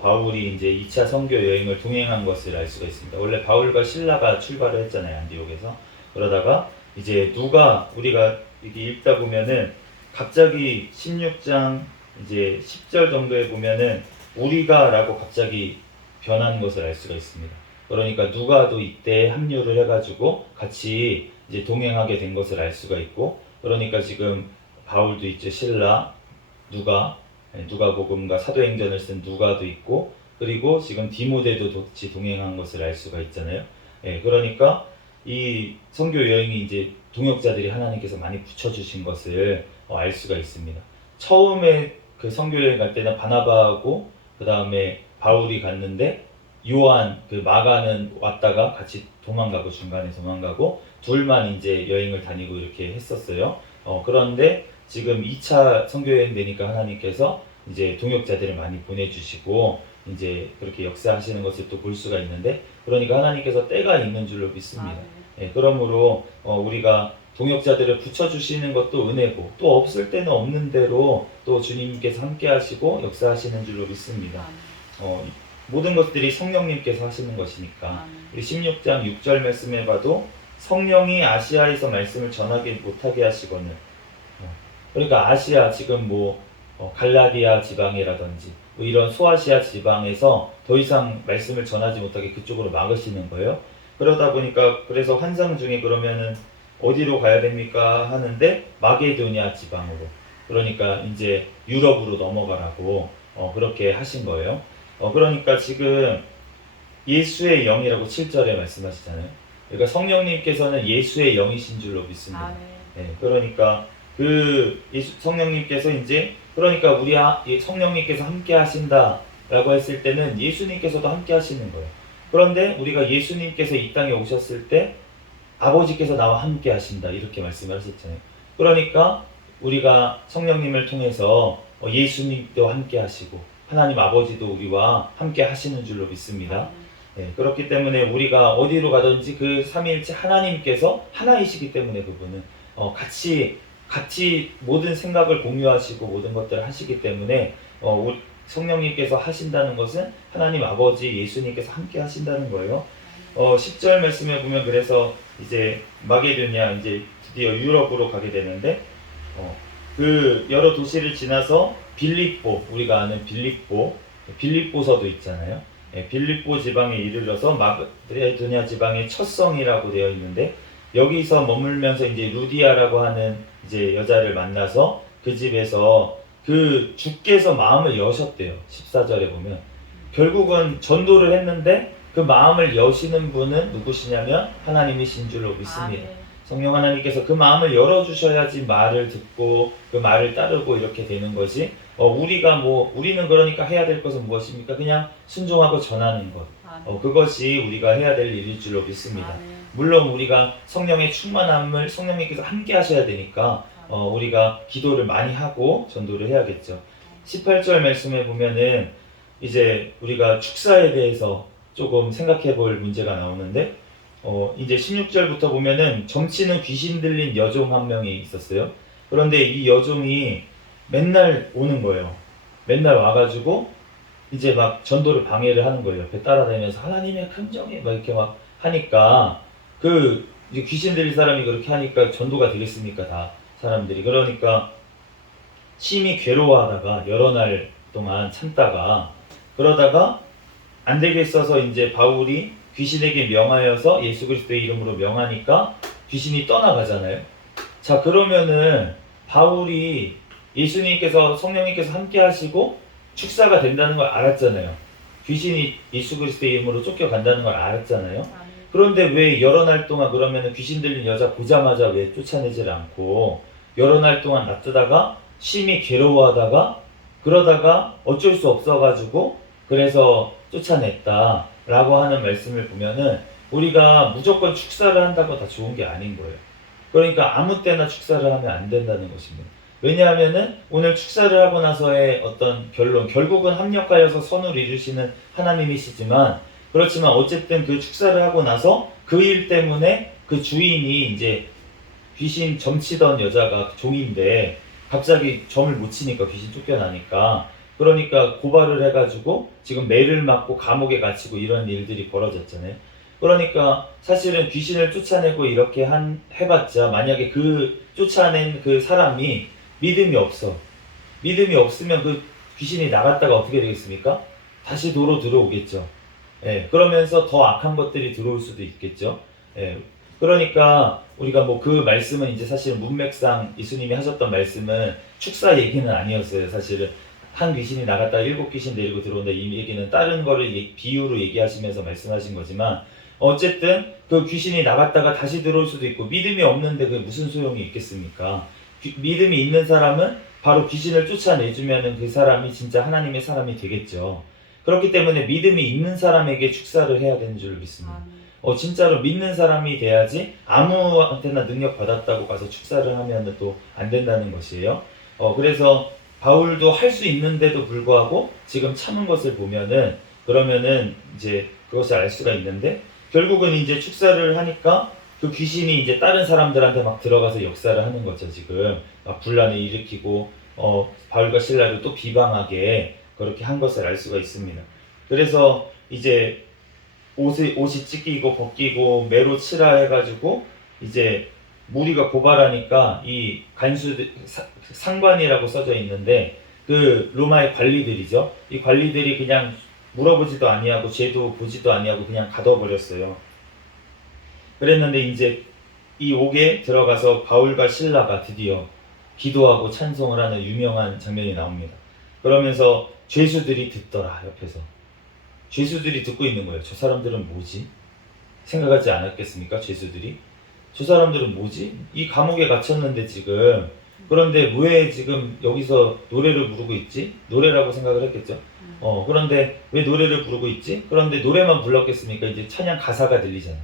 바울이 이제 2차 선교 여행을 동행한 것을 알 수가 있습니다. 원래 바울과 실라가 출발을 했잖아요, 안디옥에서. 그러다가 이제 누가 우리가 이렇게 읽다 보면은 갑자기 16장 이제 10절 정도에 보면은 우리가라고 갑자기 변한 것을 알 수가 있습니다. 그러니까 누가도 이때 합류를 해가지고 같이 이제 동행하게 된 것을 알 수가 있고, 그러니까 지금 바울도 있죠, 실라, 누가복음과 사도행전을 쓴 누가도 있고, 그리고 지금 디모데도 같이 동행한 것을 알 수가 있잖아요. 그러니까 이 선교 여행이 이제 동역자들이 하나님께서 많이 붙여주신 것을 알 수가 있습니다. 처음에 그 선교 여행 갈 때는 바나바하고 그 다음에 바울이 갔는데 요한, 그 마가는 왔다가 같이 도망가고 중간에 도망가고 둘만 이제 여행을 다니고 이렇게 했었어요. 그런데 지금 2차 선교여행 되니까 하나님께서 이제 동역자들을 많이 보내주시고 이제 그렇게 역사하시는 것을 또 볼 수가 있는데, 그러니까 하나님께서 때가 있는 줄로 믿습니다. 그러므로 우리가 동역자들을 붙여주시는 것도 은혜고, 또 없을 때는 없는 대로 또 주님께서 함께 하시고 역사하시는 줄로 믿습니다. 모든 것들이 성령님께서 하시는 것이니까. 우리 16장 6절 말씀해 봐도 성령이 아시아에서 말씀을 전하기 못하게 하시거늘, 그러니까 아시아, 지금 갈라디아 지방이라든지 이런 소아시아 지방에서 더 이상 말씀을 전하지 못하게 그쪽으로 막으시는 거예요. 그러다 보니까 그래서 환상 중에 그러면은 어디로 가야 됩니까 하는데 마게도니아 지방으로, 그러니까 이제 유럽으로 넘어가라고 그렇게 하신 거예요. 그러니까 지금 예수의 영이라고 7절에 말씀하시잖아요. 그러니까 성령님께서는 예수의 영이신 줄로 믿습니다. 그러니까 그 성령님께서 이제, 그러니까 우리 성령님께서 함께 하신다라고 했을 때는 예수님께서도 함께 하시는 거예요. 그런데 우리가 예수님께서 이 땅에 오셨을 때 아버지께서 나와 함께 하신다 이렇게 말씀을 하셨잖아요. 그러니까 우리가 성령님을 통해서 예수님도 함께 하시고 하나님 아버지도 우리와 함께 하시는 줄로 믿습니다. 그렇기 때문에 우리가 어디로 가든지 그 삼위일체 하나님께서 하나이시기 때문에 그분은 같이 모든 생각을 공유하시고 모든 것들을 하시기 때문에 성령님께서 하신다는 것은 하나님 아버지 예수님께서 함께 하신다는 거예요. 10절 말씀에 보면 그래서 이제 마게도니아, 이제 드디어 유럽으로 가게 되는데 그 여러 도시를 지나서 빌립보, 우리가 아는 빌립보서도 있잖아요. 빌립보 지방에 이르러서 마게도니아 지방의 첫 성이라고 되어 있는데, 여기서 머물면서 이제 루디아라고 하는 이제 여자를 만나서 그 집에서 그 주께서 마음을 여셨대요. 14절에 보면 결국은 전도를 했는데 그 마음을 여시는 분은 누구시냐면 하나님이신 줄로 믿습니다. 아멘. 성령 하나님께서 그 마음을 열어주셔야지 말을 듣고 그 말을 따르고 이렇게 되는 것이 우리는 그러니까 해야 될 것은 무엇입니까? 그냥 순종하고 전하는 것. 아멘. 그것이 우리가 해야 될 일일 줄로 믿습니다. 아멘. 물론 우리가 성령의 충만함을 성령님께서 함께 하셔야 되니까 우리가 기도를 많이 하고 전도를 해야겠죠. 18절 말씀에 보면은 이제 우리가 축사에 대해서 조금 생각해 볼 문제가 나오는데 이제 16절부터 보면은 점치는 귀신 들린 여종 한 명이 있었어요. 그런데 이 여종이 맨날 오는 거예요. 맨날 와가지고 이제 막 전도를 방해를 하는 거예요. 옆에 따라다니면서 하나님의 긍정이 막 이렇게 막 하니까 이제 귀신 들린 사람이 그렇게 하니까 전도가 되겠습니까? 다 사람들이. 그러니까 심히 괴로워하다가 여러 날 동안 참다가 그러다가 안 되겠어서 이제 바울이 귀신에게 명하여서 예수 그리스도의 이름으로 명하니까 귀신이 떠나가잖아요. 자, 그러면은 바울이 예수님께서 성령님께서 함께 하시고 축사가 된다는 걸 알았잖아요. 귀신이 예수 그리스도의 이름으로 쫓겨간다는 걸 알았잖아요. 아멘. 그런데 왜 여러 날 동안 그러면은 귀신 들린 여자 보자마자 왜 쫓아내질 않고 여러 날 동안 놔두다가 심히 괴로워하다가 그러다가 어쩔 수 없어가지고 그래서 쫓아냈다 라고 하는 말씀을 보면은 우리가 무조건 축사를 한다고 다 좋은 게 아닌 거예요. 그러니까 아무 때나 축사를 하면 안 된다는 것입니다. 왜냐하면은 오늘 축사를 하고 나서의 어떤 결국은 합력하여서 선을 이루시는 하나님이시지만 그렇지만 어쨌든 그 축사를 하고 나서 그 일 때문에 그 주인이 이제 귀신 점치던 여자가 종인데 갑자기 점을 못 치니까 귀신 쫓겨나니까 그러니까 고발을 해가지고 지금 매를 맞고 감옥에 갇히고 이런 일들이 벌어졌잖아요. 그러니까 사실은 귀신을 쫓아내고 이렇게 해봤자 만약에 그 쫓아낸 그 사람이 믿음이 없으면 그 귀신이 나갔다가 어떻게 되겠습니까? 다시 도로 들어오겠죠. 예, 그러면서 더 악한 것들이 들어올 수도 있겠죠. 예, 그러니까 우리가 그 말씀은 이제 사실은 문맥상 예수님이 하셨던 말씀은 축사 얘기는 아니었어요. 사실은 한 귀신이 나갔다가 7귀신 데리고 들어온다 이 얘기는 다른 거를 비유로 얘기하시면서 말씀하신 거지만 어쨌든 그 귀신이 나갔다가 다시 들어올 수도 있고 믿음이 없는데 그게 무슨 소용이 있겠습니까? 믿음이 있는 사람은 바로 귀신을 쫓아내주면은 그 사람이 진짜 하나님의 사람이 되겠죠. 그렇기 때문에 믿음이 있는 사람에게 축사를 해야 되는 줄 믿습니다. 진짜로 믿는 사람이 돼야지 아무한테나 능력 받았다고 가서 축사를 하면 또 안 된다는 것이에요. 그래서 바울도 할 수 있는데도 불구하고 지금 참은 것을 보면은 그러면은 이제 그것을 알 수가 있는데 결국은 이제 축사를 하니까 그 귀신이 이제 다른 사람들한테 막 들어가서 역사를 하는 거죠. 지금 막 분란을 일으키고 바울과 실라를 또 비방하게 그렇게 한 것을 알 수가 있습니다. 그래서 이제 옷이 찢기고 벗기고 매로 치라 해가지고 이제 무리가 고발하니까 이 상관이라고 써져 있는데 그 로마의 관리들이죠. 이 관리들이 그냥 물어보지도 아니하고 죄도 보지도 아니하고 그냥 가둬버렸어요. 그랬는데 이제 이 옥에 들어가서 바울과 실라가 드디어 기도하고 찬송을 하는 유명한 장면이 나옵니다. 그러면서 죄수들이 듣더라. 옆에서 죄수들이 듣고 있는 거예요. 저 사람들은 뭐지? 생각하지 않았겠습니까? 죄수들이 저 사람들은 뭐지? 이 감옥에 갇혔는데 지금 그런데 왜 지금 여기서 노래를 부르고 있지? 노래라고 생각을 했겠죠. 그런데 왜 노래를 부르고 있지? 그런데 노래만 불렀겠습니까? 이제 찬양 가사가 들리잖아요.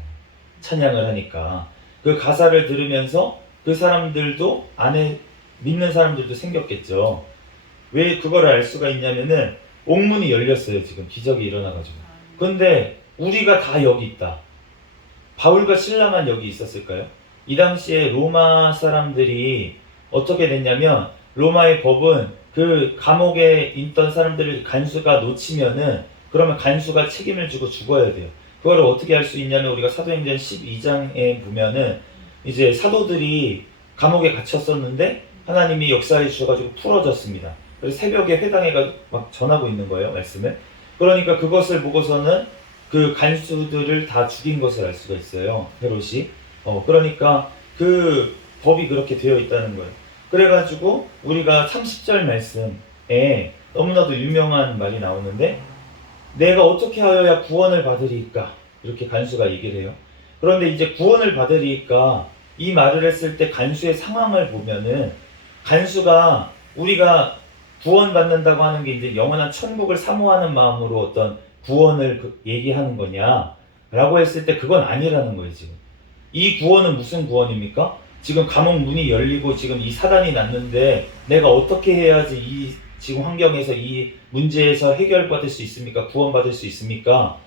찬양을 하니까 그 가사를 들으면서 그 사람들도 안에 믿는 사람들도 생겼겠죠. 왜 그걸 알 수가 있냐면은 옥문이 열렸어요. 지금 기적이 일어나가지고. 근데 우리가 다 여기 있다. 바울과 실라만 여기 있었을까요? 이 당시에 로마 사람들이 어떻게 됐냐면 로마의 법은 그 감옥에 있던 사람들을 간수가 놓치면은 그러면 간수가 책임을 지고 죽어야 돼요. 그걸 어떻게 할 수 있냐면 우리가 사도행전 12장에 보면은 이제 사도들이 감옥에 갇혔었는데 하나님이 역사해 주셔가지고 풀어졌습니다. 그래서 새벽에 회당에가 막 전하고 있는 거예요, 말씀을. 그러니까 그것을 보고서는 그 간수들을 다 죽인 것을 알 수가 있어요, 헤롯이. 그러니까 그 법이 그렇게 되어 있다는 거예요. 그래가지고 우리가 30절 말씀에 너무나도 유명한 말이 나오는데 내가 어떻게 하여야 구원을 받으리까? 이렇게 간수가 얘기를 해요. 그런데 이제 구원을 받으리까 이 말을 했을 때 간수의 상황을 보면은 간수가 우리가 구원받는다고 하는 게 이제 영원한 천국을 사모하는 마음으로 어떤 구원을 얘기하는 거냐 라고 했을 때 그건 아니라는 거예요. 지금 이 구원은 무슨 구원입니까? 지금 감옥 문이 열리고 지금 이 사단이 났는데 내가 어떻게 해야지 이 지금 환경에서 이 문제에서 해결받을 수 있습니까? 구원받을 수 있습니까?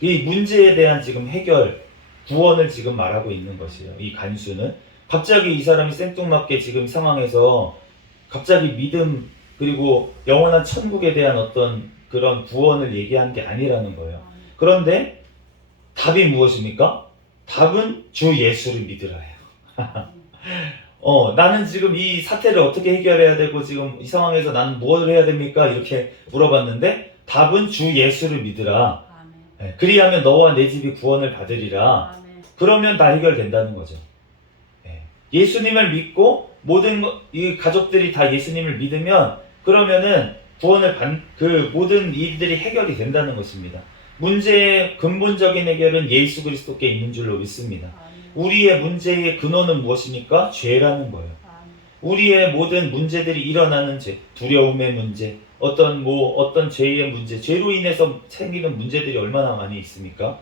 이 문제에 대한 지금 해결, 구원을 지금 말하고 있는 것이에요. 이 간수는 갑자기 이 사람이 생뚱맞게 지금 상황에서 갑자기 믿음 그리고 영원한 천국에 대한 어떤 그런 구원을 얘기한 게 아니라는 거예요. 그런데 답이 무엇입니까? 답은 주 예수를 믿으라예요. 나는 지금 이 사태를 어떻게 해결해야 되고 지금 이 상황에서 나는 뭘 해야 됩니까? 이렇게 물어봤는데 답은 주 예수를 믿으라. 아멘. 그리하면 너와 내 집이 구원을 받으리라. 아멘. 그러면 다 해결된다는 거죠. 예수님을 믿고 모든 이 가족들이 다 예수님을 믿으면 그러면은 구원을 그 모든 일들이 해결이 된다는 것입니다. 문제의 근본적인 해결은 예수 그리스도께 있는 줄로 믿습니다. 아멘. 우리의 문제의 근원은 무엇입니까? 죄라는 거예요. 아멘. 우리의 모든 문제들이 일어나는 죄, 두려움의 문제, 어떤 죄의 문제, 죄로 인해서 생기는 문제들이 얼마나 많이 있습니까?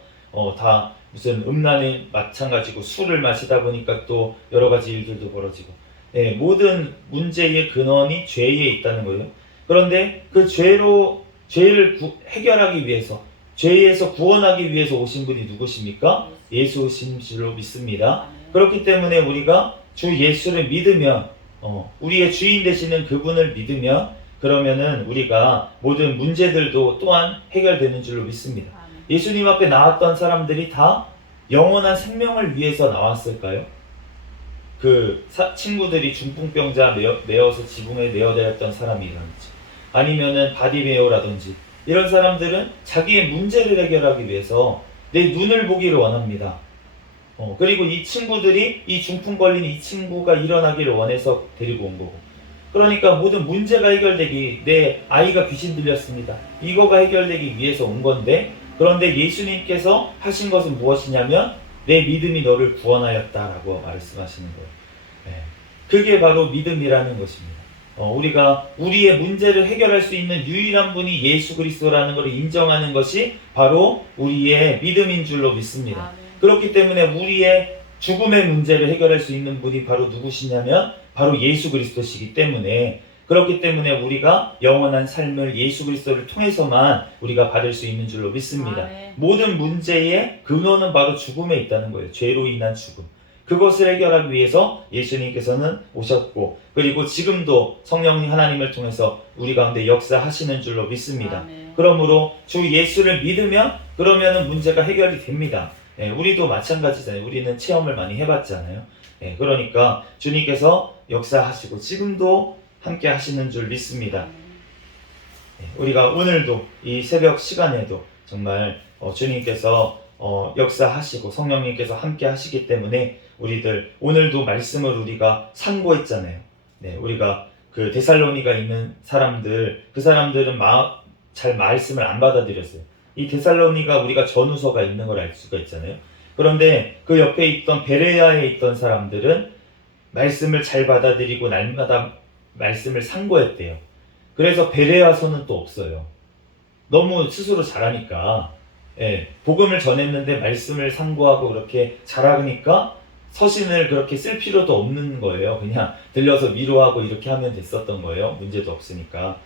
다 무슨 음란에 마찬가지고 술을 마시다 보니까 또 여러 가지 일들도 벌어지고, 모든 문제의 근원이 죄에 있다는 거예요. 그런데 그 죄를 해결하기 위해서, 죄에서 구원하기 위해서 오신 분이 누구십니까? 예수신 줄로 믿습니다. 그렇기 때문에 우리가 주 예수를 믿으면, 우리의 주인 되시는 그분을 믿으면, 그러면은 우리가 모든 문제들도 또한 해결되는 줄로 믿습니다. 예수님 앞에 나왔던 사람들이 다 영원한 생명을 위해서 나왔을까요? 친구들이 중풍병자 메어서 지붕에 내어드렸던 사람이라든지 아니면은 바디메오라든지 이런 사람들은 자기의 문제를 해결하기 위해서 내 눈을 보기를 원합니다. 그리고 이 친구들이 이 중풍 걸린 이 친구가 일어나기를 원해서 데리고 온 거고, 그러니까 모든 문제가 해결되기, 내 아이가 귀신 들렸습니다, 이거가 해결되기 위해서 온 건데, 그런데 예수님께서 하신 것은 무엇이냐면 내 믿음이 너를 구원하였다라고 말씀하시는 거예요. 그게 바로 믿음이라는 것입니다. 우리가 우리의 문제를 해결할 수 있는 유일한 분이 예수 그리스도라는 것을 인정하는 것이 바로 우리의 믿음인 줄로 믿습니다. 그렇기 때문에 우리의 죽음의 문제를 해결할 수 있는 분이 바로 누구시냐면 바로 예수 그리스도시기 때문에, 그렇기 때문에 우리가 영원한 삶을 예수 그리스도를 통해서만 우리가 받을 수 있는 줄로 믿습니다. 모든 문제의 근원은 바로 죽음에 있다는 거예요. 죄로 인한 죽음. 그것을 해결하기 위해서 예수님께서는 오셨고, 그리고 지금도 성령님 하나님을 통해서 우리 가운데 역사하시는 줄로 믿습니다. 그러므로 주 예수를 믿으면 그러면은 문제가 해결이 됩니다. 우리도 마찬가지잖아요. 우리는 체험을 많이 해봤잖아요. 그러니까 주님께서 역사하시고 지금도 함께 하시는 줄 믿습니다. 우리가 오늘도 이 새벽 시간에도 정말 주님께서 역사하시고 성령님께서 함께 하시기 때문에 우리들 오늘도 말씀을 우리가 상고했잖아요. 우리가 그 데살로니가 있는 사람들, 그 사람들은 잘 말씀을 안 받아들였어요. 이 데살로니가 우리가 전후서가 있는 걸 알 수가 있잖아요. 그런데 그 옆에 있던 베레아에 있던 사람들은 말씀을 잘 받아들이고 날마다 말씀을 상고했대요. 그래서 베레아서는 또 없어요. 너무 스스로 잘하니까, 복음을 전했는데 말씀을 상고하고 그렇게 잘하니까 서신을 그렇게 쓸 필요도 없는 거예요. 그냥 들려서 위로하고 이렇게 하면 됐었던 거예요. 문제도 없으니까.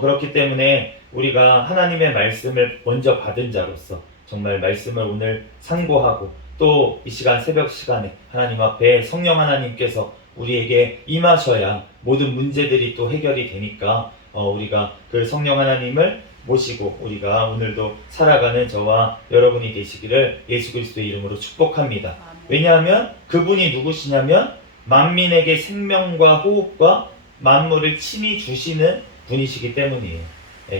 그렇기 때문에 우리가 하나님의 말씀을 먼저 받은 자로서 정말 말씀을 오늘 상고하고, 또 이 시간 새벽 시간에 하나님 앞에 성령 하나님께서 우리에게 임하셔야 모든 문제들이 또 해결이 되니까 우리가 그 성령 하나님을 모시고 우리가 오늘도 살아가는 저와 여러분이 되시기를 예수 그리스도의 이름으로 축복합니다. 왜냐하면 그분이 누구시냐면 만민에게 생명과 호흡과 만물을 친히 주시는 분이시기 때문이에요.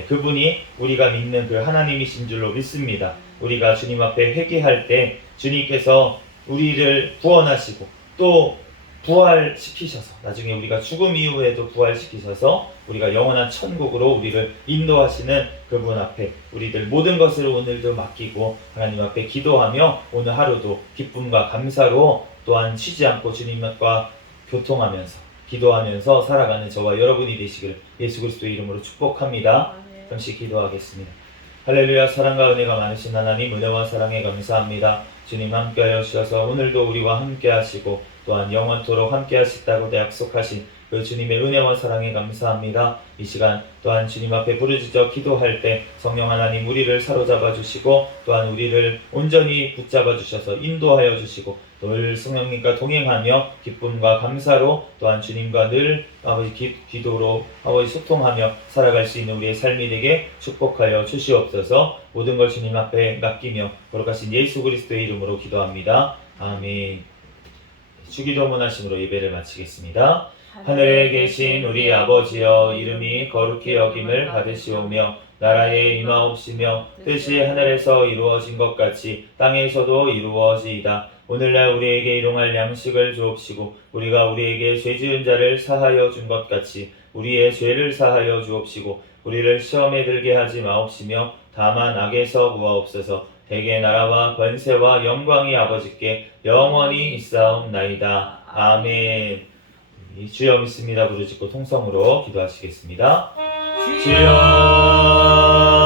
그분이 우리가 믿는 그 하나님이신 줄로 믿습니다. 우리가 주님 앞에 회개할 때 주님께서 우리를 구원하시고 또 부활시키셔서 나중에 우리가 죽음 이후에도 부활시키셔서 우리가 영원한 천국으로 우리를 인도하시는 그분 앞에 우리들 모든 것을 오늘도 맡기고 하나님 앞에 기도하며 오늘 하루도 기쁨과 감사로 또한 쉬지 않고 주님과 교통하면서 기도하면서 살아가는 저와 여러분이 되시기를 예수 그리스도의 이름으로 축복합니다. 잠시 기도하겠습니다. 할렐루야. 사랑과 은혜가 많으신 하나님, 은혜와 사랑에 감사합니다. 주님 함께하여 주셔서 오늘도 우리와 함께하시고 또한 영원토록 함께하시다고 약속하신 그 주님의 은혜와 사랑에 감사합니다. 이 시간 또한 주님 앞에 부르짖어 기도할 때 성령 하나님 우리를 사로잡아 주시고 또한 우리를 온전히 붙잡아 주셔서 인도하여 주시고 늘 성령님과 동행하며 기쁨과 감사로 또한 주님과 늘 아버지 기도로 아버지 소통하며 살아갈 수 있는 우리의 삶이 되게 축복하여 주시옵소서. 모든 걸 주님 앞에 맡기며 거룩하신 예수 그리스도의 이름으로 기도합니다. 아멘. 주기도 문하심으로 예배를 마치겠습니다. 하늘에 계신 우리 아버지여, 이름이 거룩히 여김을 받으시오며 나라에 임하옵시며 뜻이 하늘에서 이루어진 것 같이 땅에서도 이루어지이다. 오늘날 우리에게 일용할 양식을 주옵시고 우리가 우리에게 죄 지은 자를 사하여 준 것 같이 우리의 죄를 사하여 주옵시고 우리를 시험에 들게 하지 마옵시며 다만 악에서 구하옵소서. 대개 나라와 권세와 영광이 아버지께 영원히 있사옵나이다. 아멘. 주여 믿습니다 부르짖고 통성으로 기도하시겠습니다. 주여